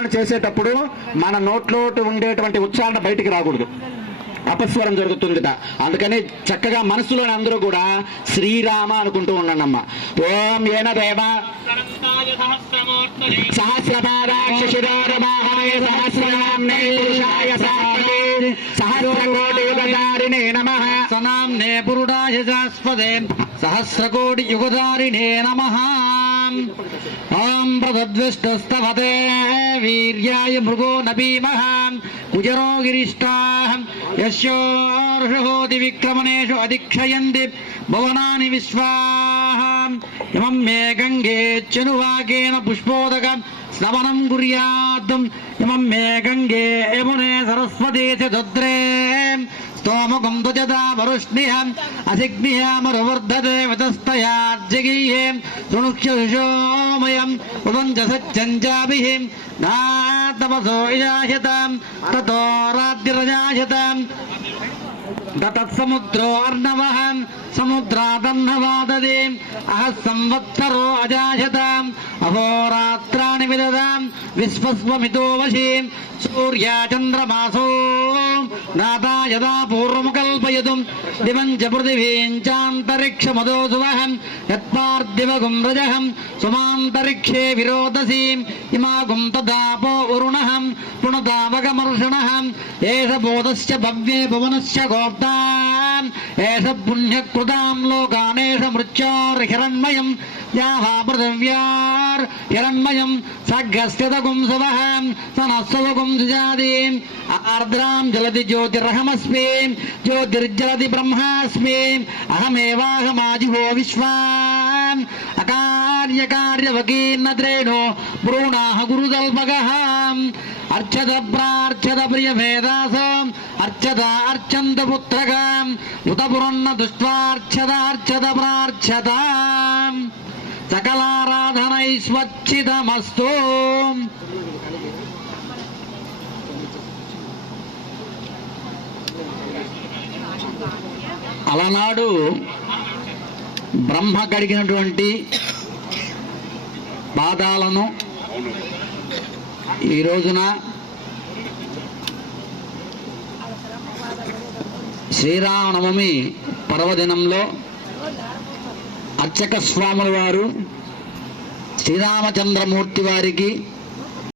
ఉచ్చారణ చేసేటప్పుడు మన నోట్లో ఉండేటువంటి ఉచ్చారణ బయటికి రాకూడదు, అపస్వరం జరుగుతుందిట. అందుకని చక్కగా మనసులోని అందరూ కూడా శ్రీరామ అనుకుంటూ ఉండండమ్మ. ఓం ఏన దేవ సహస్రపాదాక్షిశిరోరవాహాయ సహస్రనామ్నే పురుషాయ సహస్రకోటి యుగధారిణే నమః. సనామ్నే పురుషాయ శాశ్వతే సహస్రకోటి యుగధారిణే నమః. ఓం ప్రతద్విష్టస్తవతే వీర్యాయ మృగో నభీమః కుజరో గిరిష్టాః యస్యోర్షోతి విక్రమణేషు అధిక్షయంతి భువనాని విశ్వాః. ఇమం మే గంగేచ్ఛనువాకేన పుష్పోదకం స్నవనం కుర్యాత్. ఇమం మే గంగే యమునే సరస్వతీ చ రుద్రే స్తోమకం తుజదా వరుష్ణిః అసిగ్నిఃమరువర్ధతే వతస్తయార్జగీః శృణుష్యోమయం ఉదం చ సత్యం చాభిః నాతపసో ఇజాయతాం తతో రాత్రిరజాయతాం తత్సముద్రో అర్ణవః సముద్రాదన్నవాదదే అహ సంవత్సరో అజాయతాం అహోరాత్రాణి విదదాం విశ్వస్వమితో వశీ సూర్యాచంద్రమాసో నాదా యదా పూర్వముకల్పయతు దివం చ పృథివీం చాంతరిక్షమదోసువహం యత్పార్థివగుం రజహం సుమాంతరిక్షే విరోధసీం ఇమాగుం తదాపో వరుణః పునతావగమర్షణః ఏష బోధస్య భవ్యే భువనస్య గోప్తా ఏష పుణ్యకృతాం లోకానేష మృత్యోర్హిరణ్మయం యావా పృథివ్యార్ హిరణ్మయం సగ్గస్థితగుం సువహం సనస్సవగుం సుజాదీం ఆర్ద్రాం జలది జ్యోతిరహమస్మి జ్యోతిర్జలది బ్రహ్మాస్మి అహమేవాహమాజిహో విశ్వాన్ అకార్యకార్యవకీర్ణద్రేణో భ్రూణాః గురుదల్పగః అర్చద ప్రార్చద ప్రియభేదాసం అర్చద అర్చంత పుత్రకాం ఉతపురన్న దుష్ట్వార్చద అర్చద ప్రార్చద సకలారాధనైస్వచ్చితమస్తు. అలనాడు బ్రహ్మ కడిగినటువంటి పాదాలను ఈ రోజున శ్రీరామనవమి పర్వదినంలో అర్చక స్వాముల వారు శ్రీరామచంద్రమూర్తి వారికి